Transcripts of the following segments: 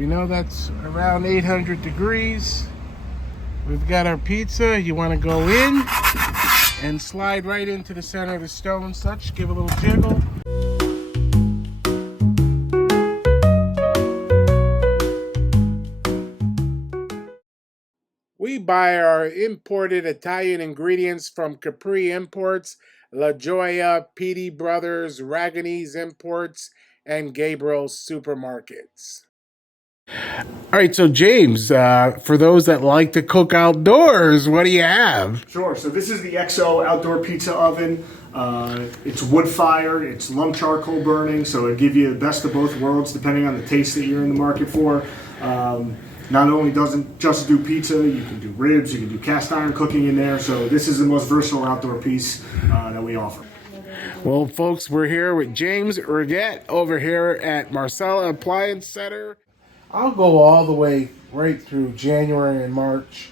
We know that's around 800 degrees. We've got our pizza. You want to go in and slide right into the center of the stone such. Give a little jiggle. We buy our imported Italian ingredients from Capri Imports, La Gioia, Petey Brothers, Raganese Imports, and Gabriel's Supermarkets. All right, so James, for those that like to cook outdoors, what do you have? Sure. So this is the XO outdoor pizza oven. It's wood fire. It's lump charcoal burning, so it gives you the best of both worlds, depending on the taste that you're in the market for. Not only doesn't just do pizza, you can do ribs, you can do cast iron cooking in there. So this is the most versatile outdoor piece that we offer. Well, folks, we're here with James Urget over here at Marcella Appliance Center. I'll go all the way right through January and March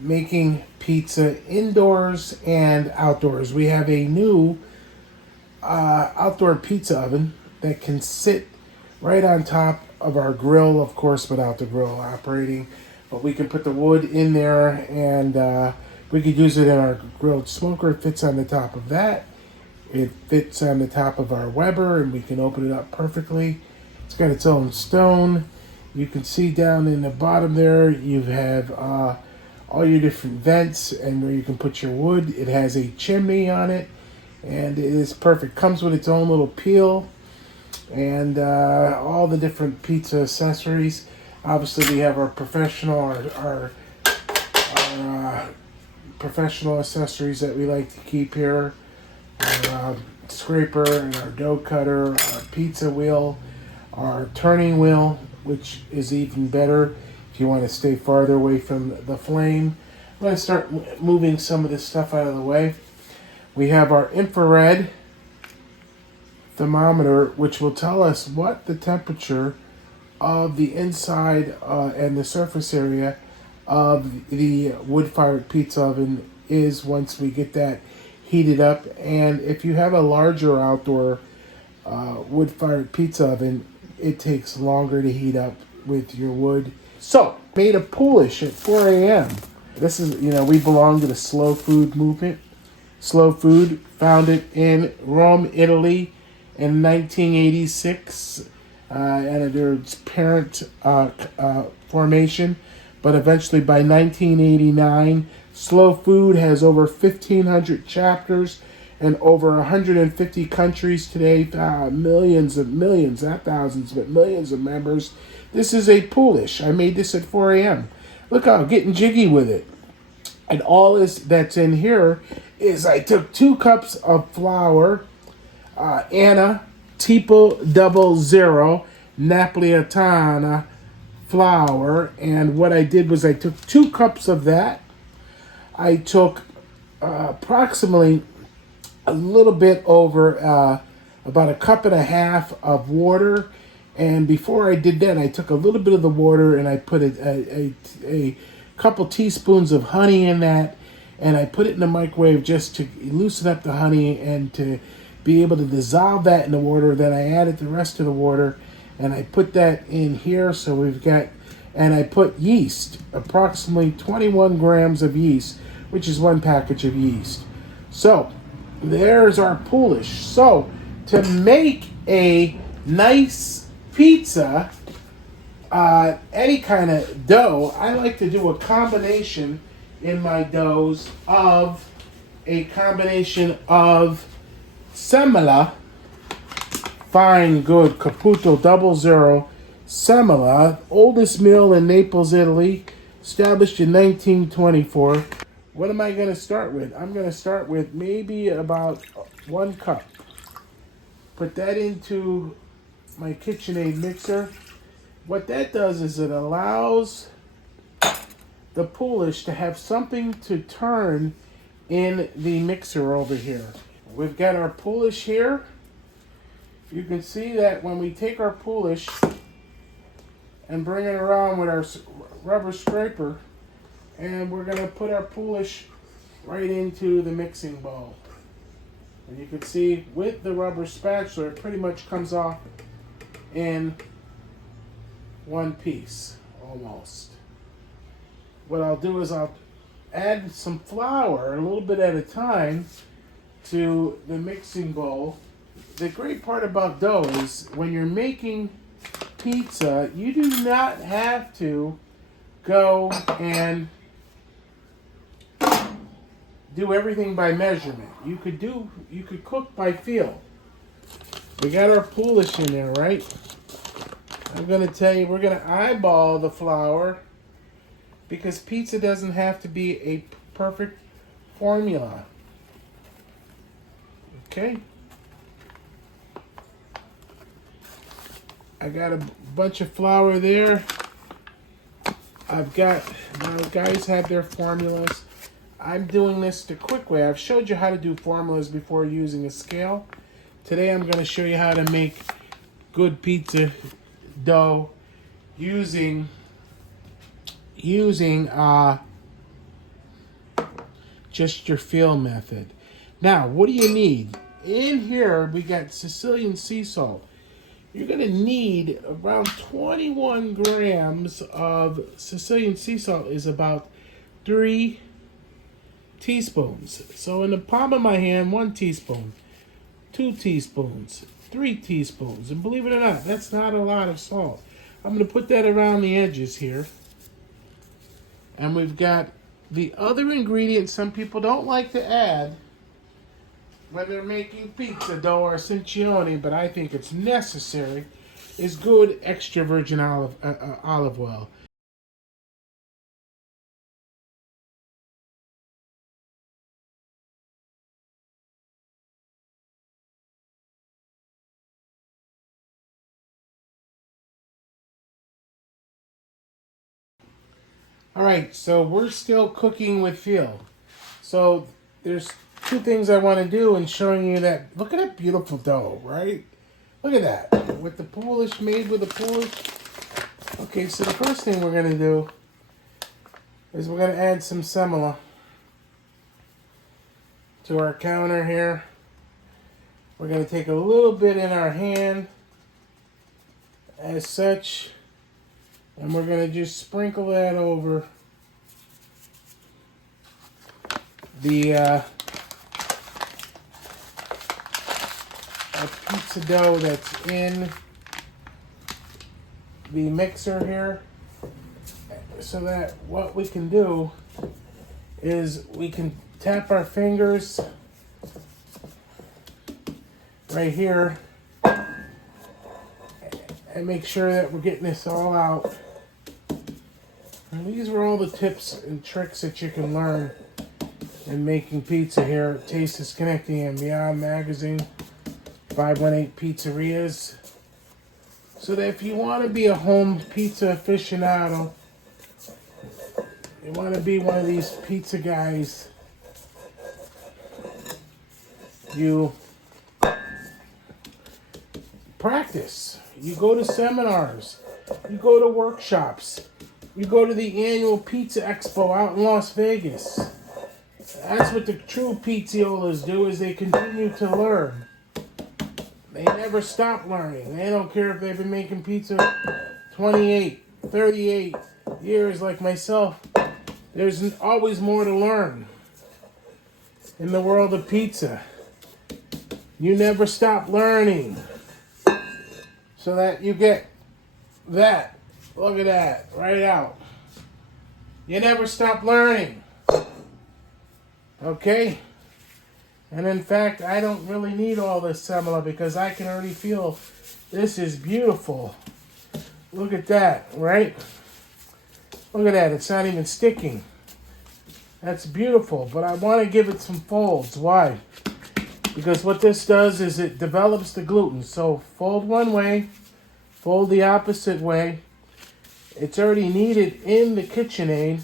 making pizza indoors and outdoors. We have a new outdoor pizza oven that can sit right on top of our grill, of course, without the grill operating. But we can put the wood in there and we could use it in our grilled smoker. It fits on the top of that. It fits on the top of our Weber and we can open it up perfectly. It's got its own stone. You can see down in the bottom there, you have all your different vents and where you can put your wood. It has a chimney on it and it is perfect. Comes with its own little peel and all the different pizza accessories. Obviously, we have our professional professional accessories that we like to keep here. Our scraper and our dough cutter, our pizza wheel, our turning wheel, which is even better if you want to stay farther away from the flame. I'm going to start moving some of this stuff out of the way. We have our infrared thermometer, which will tell us what the temperature of the inside and the surface area of the wood-fired pizza oven is once we get that heated up. And if you have a larger outdoor wood-fired pizza oven, it takes longer to heat up with your wood. So, made a Poolish at 4 a.m. This is, we belong to the slow food movement. Slow food, founded in Rome, Italy in 1986, and under its parent formation. But eventually by 1989, slow food has over 1,500 chapters in over 150 countries today, millions, not thousands, but millions of members. This is a Poolish. I made this at 4 a.m. Look how I'm getting jiggy with it. And all that's in here is I took 2 cups of flour, Anna Tipo 00 Napoletana flour, and what I did was I took 2 cups of that. I took approximately a little bit over about a cup and a half of water, and before I did that I took a little bit of the water and I put a couple teaspoons of honey in that, and I put it in the microwave just to loosen up the honey and to be able to dissolve that in the water. Then I added the rest of the water and I put that in here. So we've got, and I put yeast, approximately 21 grams of yeast, which is 1 package of yeast. So there's our Poolish. So to make a nice pizza, any kind of dough, I like to do a combination in my doughs of semolina, fine, good, Caputo 00 semolina, oldest mill in Naples, Italy, established in 1924. What am I going to start with? I'm going to start with maybe about 1 cup. Put that into my KitchenAid mixer. What that does is it allows the Poolish to have something to turn in the mixer over here. We've got our Poolish here. You can see that when we take our Poolish and bring it around with our rubber scraper, and we're going to put our Poolish right into the mixing bowl. And you can see with the rubber spatula, it pretty much comes off in one piece, almost. What I'll do is I'll add some flour, a little bit at a time, to the mixing bowl. The great part about dough is when you're making pizza, you do not have to go and do everything by measurement. You could cook by feel. We got our Poolish in there, right? I'm gonna tell you, we're gonna eyeball the flour because pizza doesn't have to be a perfect formula. Okay? I got a bunch of flour there. I've got, now guys have their formulas. I'm doing this the quick way. I've showed you how to do formulas before using a scale. Today I'm going to show you how to make good pizza dough using just your feel method. Now, what do you need? In here we got Sicilian sea salt. You're going to need around 21 grams of Sicilian sea salt, is about 3 teaspoons. So in the palm of my hand, 1 teaspoon, 2 teaspoons, 3 teaspoons. And believe it or not, that's not a lot of salt. I'm going to put that around the edges here. And we've got the other ingredient some people don't like to add when they're making pizza dough or Sfincione, but I think it's necessary, is good extra virgin olive oil. All right, so we're still cooking with feel. So there's 2 things I want to do in showing you that. Look at that beautiful dough, right? Look at that. With the Poolish, made with the Poolish. Okay, so the first thing we're going to do is we're going to add some semola to our counter here. We're going to take a little bit in our hand as such, and we're going to just sprinkle that over the pizza dough that's in the mixer here, so that what we can do is we can tap our fingers right here and make sure that we're getting this all out. And these are all the tips and tricks that you can learn in making pizza here at Taste of Schenectady and Beyond Magazine, 518 Pizzerias. So that if you want to be a home pizza aficionado, you want to be one of these pizza guys, you practice. You go to seminars, you go to workshops, you go to the annual Pizza Expo out in Las Vegas. That's what the true pizziolas do, is they continue to learn. They never stop learning. They don't care if they've been making pizza 28, 38 years like myself. There's always more to learn in the world of pizza. You never stop learning. So that you get that. Look at that. Right out. You never stop learning. Okay? And in fact, I don't really need all this semola because I can already feel this is beautiful. Look at that, right? Look at that. It's not even sticking. That's beautiful. But I want to give it some folds. Why? Because what this does is it develops the gluten. So fold one way, fold the opposite way. It's already kneaded in the KitchenAid.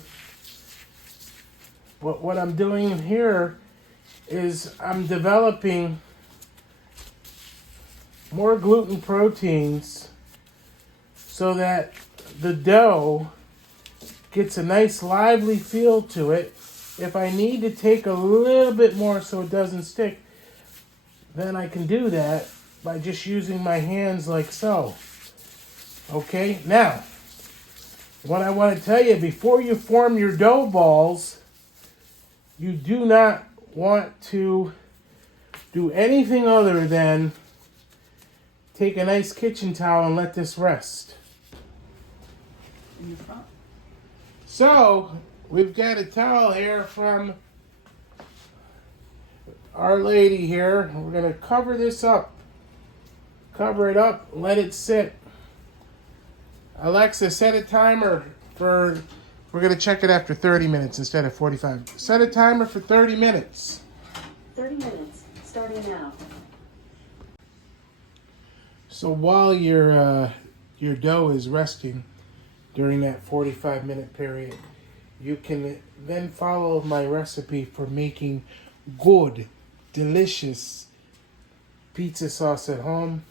But what I'm doing here is I'm developing more gluten proteins so that the dough gets a nice lively feel to it. If I need to take a little bit more so it doesn't stick, then I can do that by just using my hands like so. Okay, now What I want to tell you, before you form your dough balls, you do not want to do anything other than take a nice kitchen towel and let this rest. In the front. So, we've got a towel here from Our Lady here. We're going to cover this up. Cover it up, let it sit. Alexa, set a timer for, we're going to check it after 30 minutes instead of 45. Set a timer for 30 minutes. 30 minutes, starting now. So while your dough is resting during that 45-minute period, you can then follow my recipe for making good, delicious pizza sauce at home.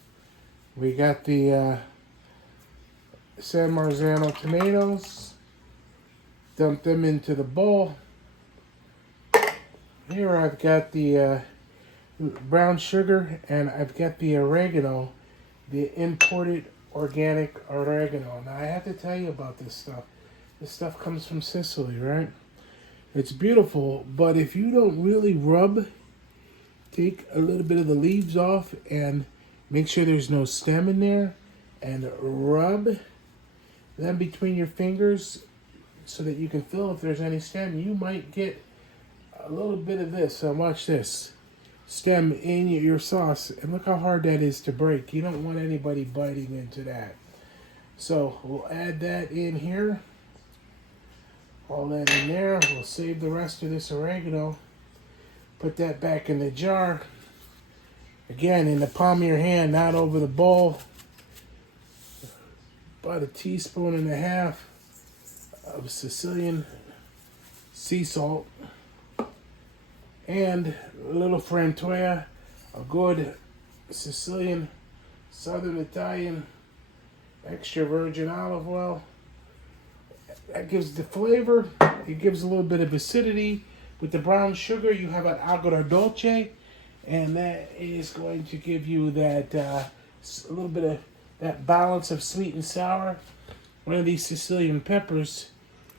We got the San Marzano tomatoes. Dump them into the bowl. Here I've got the brown sugar, and I've got the oregano, the imported organic oregano. Now I have to tell you about this stuff. This stuff comes from Sicily, right? It's beautiful, but if you don't really rub, take a little bit of the leaves off and make sure there's no stem in there, and rub them between your fingers so that you can feel if there's any stem. You might get a little bit of this. Watch this. Stem in your sauce, and look how hard that is to break. You don't want anybody biting into that. So we'll add that in here. All that in there. We'll save the rest of this oregano. Put that back in the jar. Again, in the palm of your hand, not over the bowl. About 1.5 teaspoons of Sicilian sea salt. And a little frantoia, a good Sicilian, Southern Italian, extra virgin olive oil. That gives the flavor. It gives a little bit of acidity. With the brown sugar, you have an agrodolce, and that is going to give you that a little bit of that balance of sweet and sour. One of these Sicilian peppers,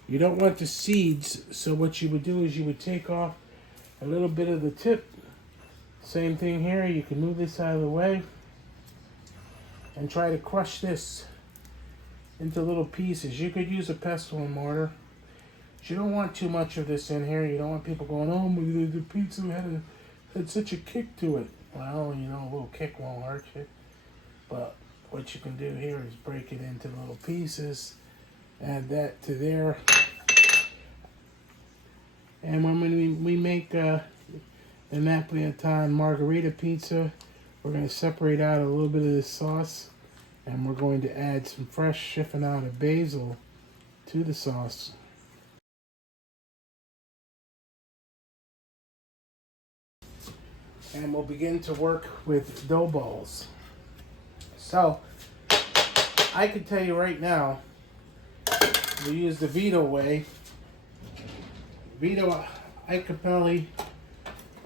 you don't want the seeds, so what you would do is you would take off a little bit of the tip. Same thing here. You can move this out of the way and try to crush this into little pieces. You could use a pestle and mortar. You don't want too much of this in here. You don't want people going, oh, the pizza had such a kick to it. Well, you know, a little kick won't hurt you. But what you can do here is break it into little pieces. Add that to there. And when we make the Napoletana margarita pizza, we're going to separate out a little bit of this sauce, and we're going to add some fresh chiffonata basil to the sauce. And we'll begin to work with dough balls. So, I can tell you right now, we use the Vito way. Vito Icapelli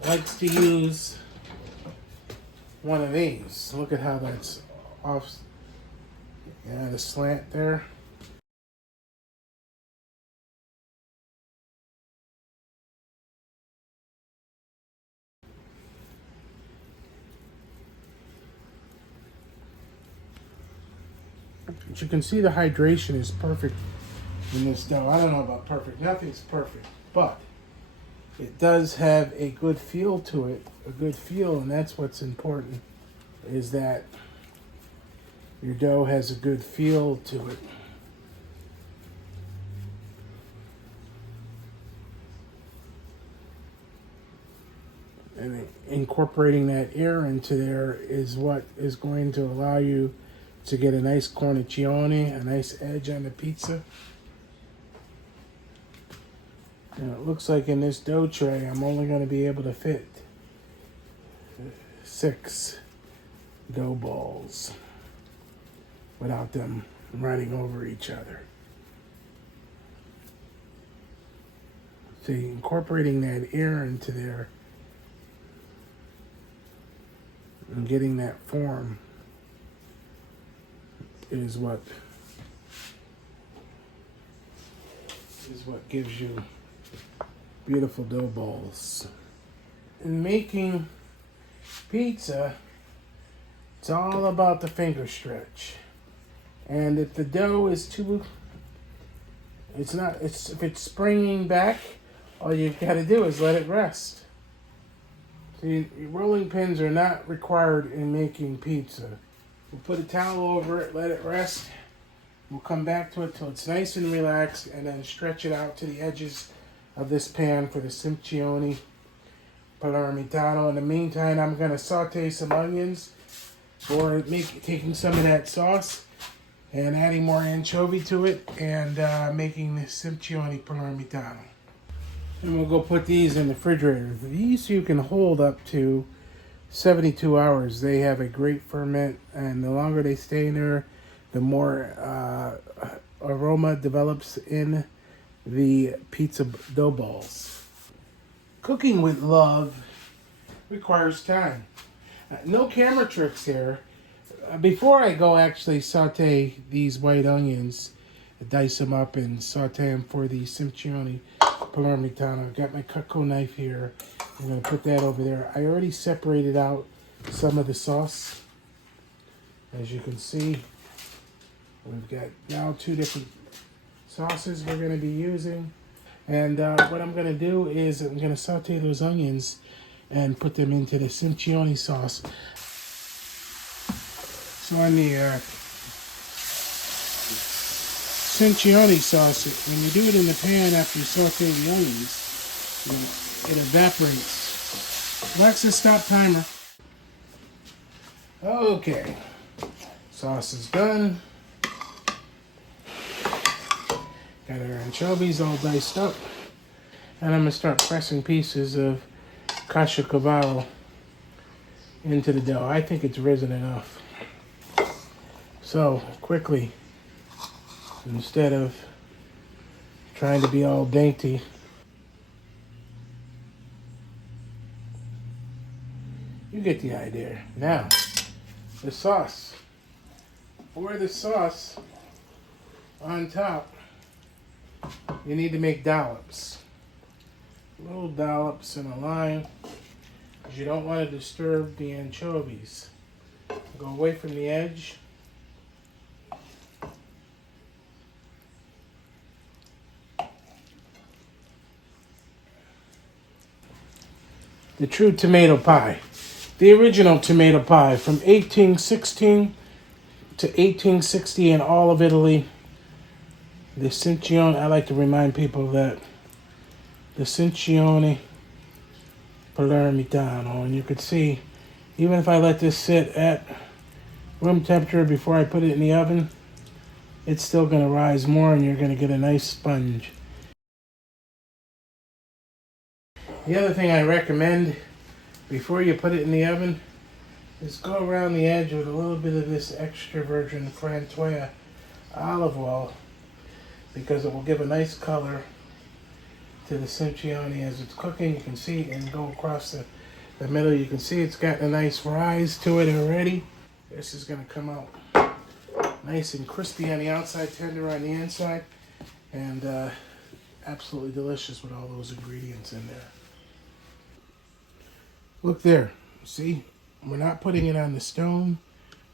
likes to use one of these. Look at how that's off. Yeah, the slant there. But you can see the hydration is perfect in this dough. I don't know about perfect. Nothing's perfect. But it does have a good feel to it. A good feel, and that's what's important, is that your dough has a good feel to it. And incorporating that air into there is what is going to allow you to get a nice cornicione, a nice edge on the pizza. And it looks like in this dough tray, I'm only going to be able to fit 6 dough balls without them running over each other. So incorporating that air into there and getting that form is what is what gives you beautiful dough balls. In making pizza, it's all about the finger stretch. And if the dough is too, if it's springing back, all you've got to do is let it rest. See, rolling pins are not required in making pizza. We'll put a towel over it, let it rest. We'll come back to it till it's nice and relaxed, and then stretch it out to the edges of this pan for the Sfincione Palermitano. In the meantime, I'm going to saute some onions for taking some of that sauce and adding more anchovy to it and making the Sfincione Palermitano. And we'll go put these in the refrigerator. These you can hold up to 72 hours. They have a great ferment, and the longer they stay in there, the more aroma develops in the pizza dough balls. Cooking with love requires time. No camera tricks here. Before I go actually saute these white onions, dice them up and saute them for the Sfincione Palermitano. I've got my Cutco knife here. I'm going to put that over there. I already separated out some of the sauce. As you can see, we've got now 2 different sauces we're going to be using. And what I'm going to do is I'm going to saute those onions and put them into the Sfincione sauce. So on the Sfincione sauce, when you do it in the pan after you saute the onions, it evaporates. Alexa, stop timer. Okay, sauce is done. Got our anchovies all diced up. And I'm going to start pressing pieces of caciocavallo into the dough. I think it's risen enough. So, quickly, instead of trying to be all dainty, you get the idea. Now, the sauce. For the sauce, on top, you need to make dollops. Little dollops in a line, because you don't want to disturb the anchovies. Go away from the edge. The true tomato pie. The original tomato pie from 1816 to 1860 in all of Italy. The Sfincione, I like to remind people that the Sfincione Palermitano, and you could see, even if I let this sit at room temperature before I put it in the oven, it's still going to rise more and you're going to get a nice sponge. The other thing I recommend before you put it in the oven is go around the edge with a little bit of this extra virgin Francois olive oil, because it will give a nice color to the Sfincione as it's cooking. You can see it and go across the middle. You can see it's got a nice rise to it already. This is going to come out nice and crispy on the outside, tender on the inside, and absolutely delicious with all those ingredients in there. Look there. See? We're not putting it on the stone.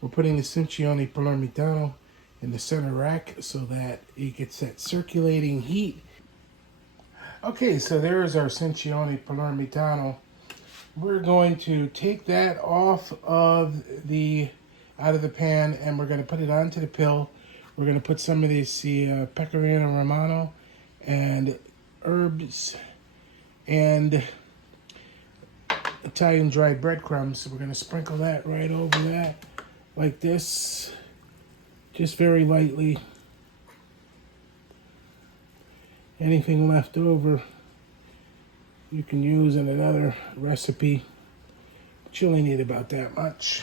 We're putting the Sfincione Palermitano in the center rack so that it gets that circulating heat. Okay, so there's our Sfincione Palermitano. We're going to take that off of out of the pan, and we're going to put it onto the pill. We're going to put some of this pecorino romano and herbs and Italian dried breadcrumbs. So we're going to sprinkle that right over that like this, just very lightly. Anything left over you can use in another recipe, but you only need about that much.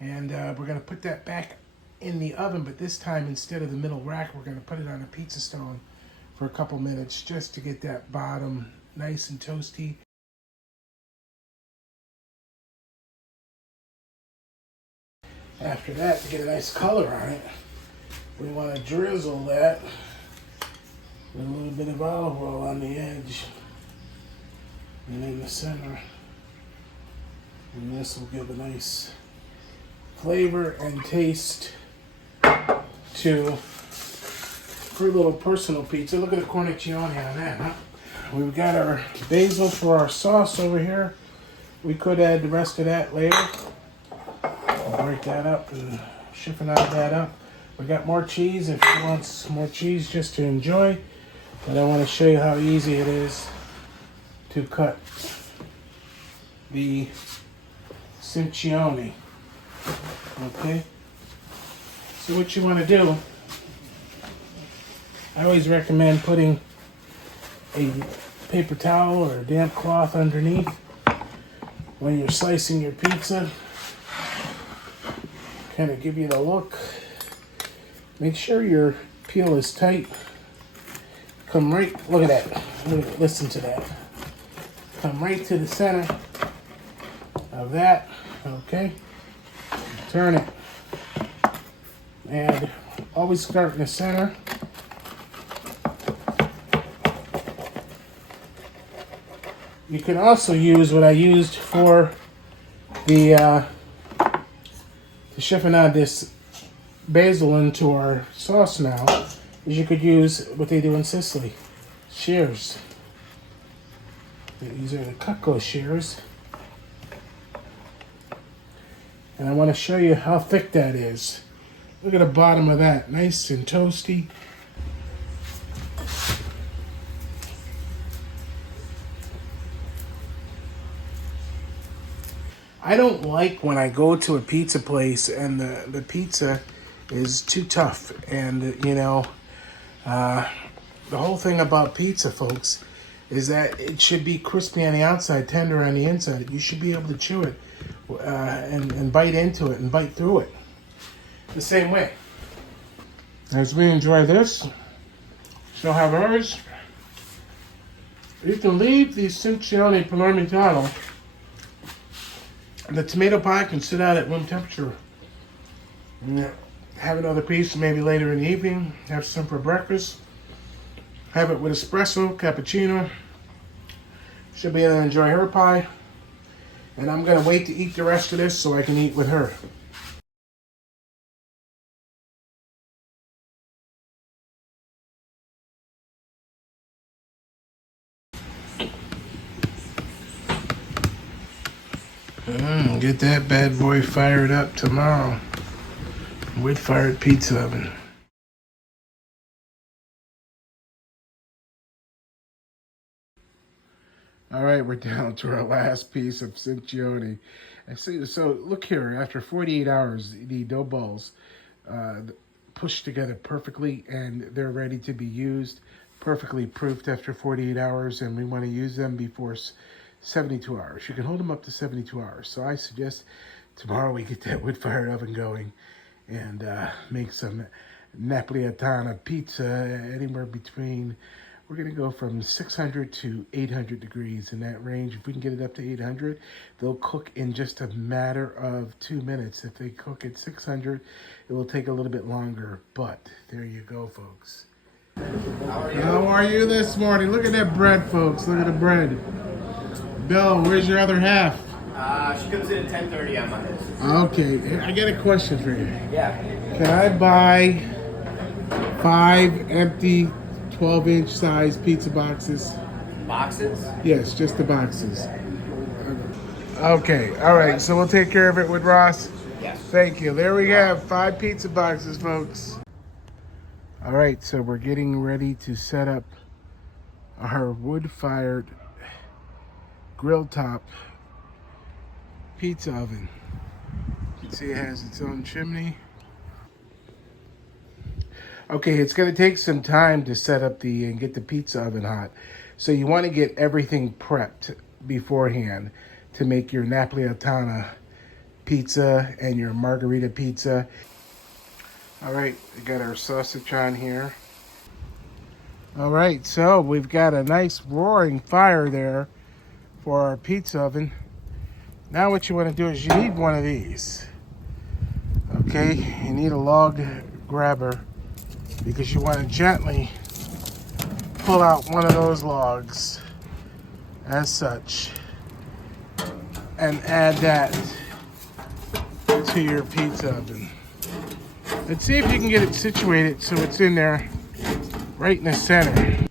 And we're going to put that back in the oven, but this time instead of the middle rack, we're going to put it on a pizza stone for a couple minutes just to get that bottom nice and toasty. After that, to get a nice color on it, we want to drizzle that with a little bit of olive oil on the edge and in the center. And this will give a nice flavor and taste to for a little personal pizza. Look at the cornicione on that, huh? We've got our basil for our sauce over here. We could add the rest of that later. I'll break that up and chiffonade that up. We got more cheese if you want some more cheese just to enjoy. But I want to show you how easy it is to cut the Sfincione. Okay? So what you want to do, I always recommend putting a paper towel or a damp cloth underneath when you're slicing your pizza. Kind of give you the look. Make sure your peel is tight. Come right, look at that. Listen to that. Come right to the center of that. Okay. Turn it. And always start in the center. You can also use what I used for the chiffonade this basil into our sauce now. Is you could use what they do in Sicily, shears. These are the Cutco shears. And I want to show you how thick that is. Look at the bottom of that, nice and toasty. I don't like when I go to a pizza place and the pizza is too tough. And, you know, the whole thing about pizza, folks, is that it should be crispy on the outside, tender on the inside. You should be able to chew it and bite into it and bite through it the same way. As we enjoy this, she'll have hers. You can leave the Sfincione Palermitano. The tomato pie can sit out at room temperature. Have another piece maybe later in the evening. Have some for breakfast. Have it with espresso, cappuccino. She'll be able to enjoy her pie. And I'm going to wait to eat the rest of this so I can eat with her. Get that bad boy fired up tomorrow. Wood-fired pizza oven. All right, we're down to our last piece of Sfincione. So look here, after 48 hours, the dough balls pushed together perfectly and they're ready to be used. Perfectly proofed after 48 hours, and we want to use them before 72 hours. You can hold them up to 72 hours. So I suggest tomorrow we get that wood-fired oven going and make some Napoletana Pizza anywhere between, we're going to go from 600 to 800 degrees in that range. If we can get it up to 800, they'll cook in just a matter of 2 minutes. If they cook at 600, it will take a little bit longer, but there you go, folks. How are you this morning? Look at that bread, folks. Look at the bread. Bill, where's your other half? She comes in at 10:30 on Mondays. Okay, I got a question for you. Yeah. Can I buy 5 empty 12-inch size pizza boxes? Boxes? Yes, just the boxes. Okay, all right, so we'll take care of it with Ross. Yes. Thank you. There we have 5 pizza boxes, folks. All right, so we're getting ready to set up our wood-fired grill top pizza oven. You can see it has its own chimney. Okay, it's going to take some time to set up and get the pizza oven hot. So you want to get everything prepped beforehand to make your Napoletana pizza and your margarita pizza. All right, we got our sausage on here. All right, so we've got a nice roaring fire there for our pizza oven. Now what you want to do is you need one of these. Okay, you need a log grabber because you want to gently pull out one of those logs as such and add that to your pizza oven. Let's see if you can get it situated so it's in there right in the center.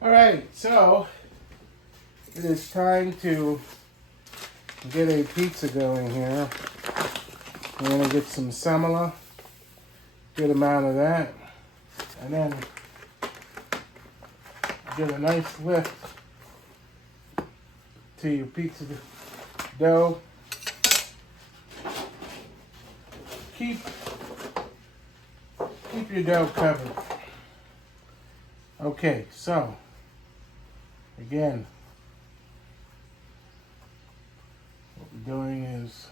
Alright, so it is time to get a pizza going here. I'm going to get some semola, good amount of that, and then get a nice lift to your pizza dough. Keep your dough covered. Okay, so again, what we're doing is,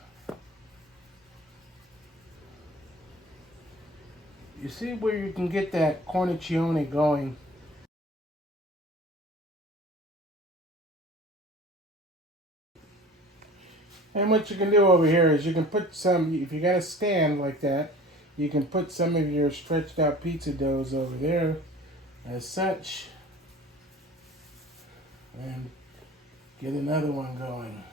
you see where you can get that cornicione going. And what you can do over here is you can put some, if you got a stand like that, you can put some of your stretched out pizza doughs over there as such. And get another one going.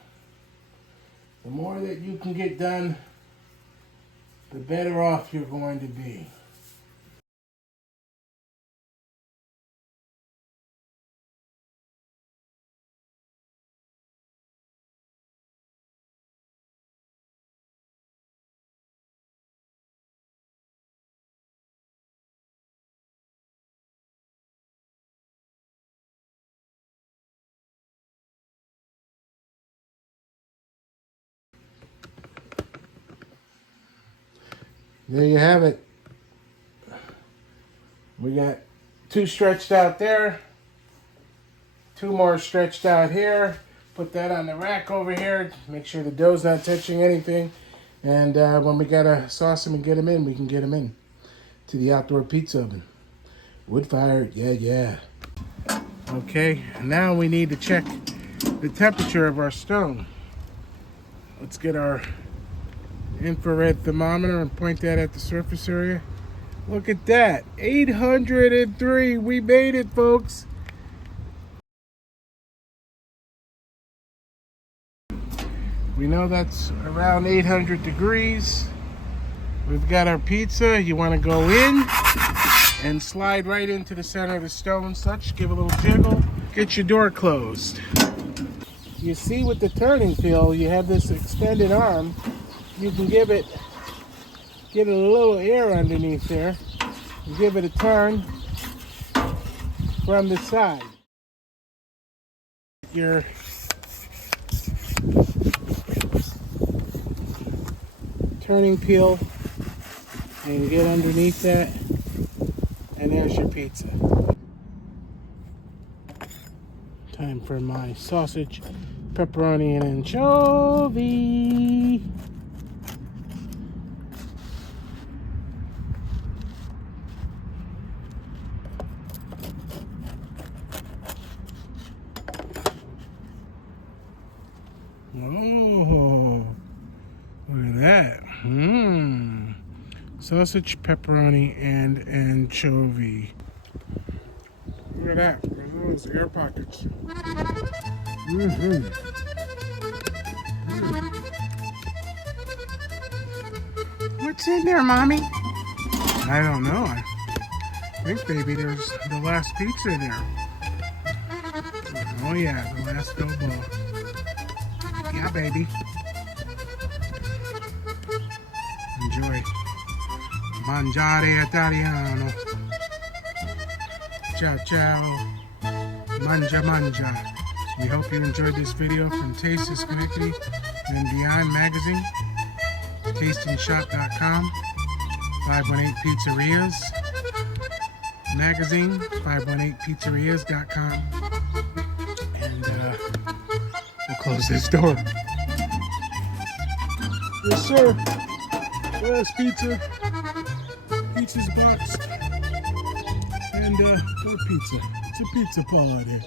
The more that you can get done, the better off you're going to be. There you have it. We got 2 stretched out there, 2 more stretched out here. Put that on the rack over here. Make sure the dough's not touching anything. And when we gotta sauce them and get them in, we can get them in to the outdoor pizza oven. Wood fired, yeah. Okay, now we need to check the temperature of our stone. Let's get our infrared thermometer and point that at the surface area. Look at that, 803. We made it, folks. We know that's around 800 degrees. We've got our pizza. You want to go in and slide right into the center of the stone such. Give a little jiggle. Get your door closed. You see with the turning peel, you have this extended arm. You can get a little air underneath there. You give it a turn from the side. Your turning peel and get underneath that, and there's your pizza. Time for my sausage, pepperoni, and anchovy. Oh, look at that. Sausage, pepperoni, and anchovy. Look at that. There's those air pockets. What's in there, Mommy? I don't know. I think, baby, there's the last pizza in there. Oh, yeah, the last dough ball. Yeah, baby. Enjoy. Mangiare Italiano. Ciao, ciao. Mangia. We hope you enjoyed this video from Taste of Schenectady and Beyond Magazine, tastingshop.com, 518 Pizzerias Magazine, 518pizzerias.com, and we'll close this door. Yes, sir. Last pizza. Pizza's boxed. And for pizza. It's a pizza party.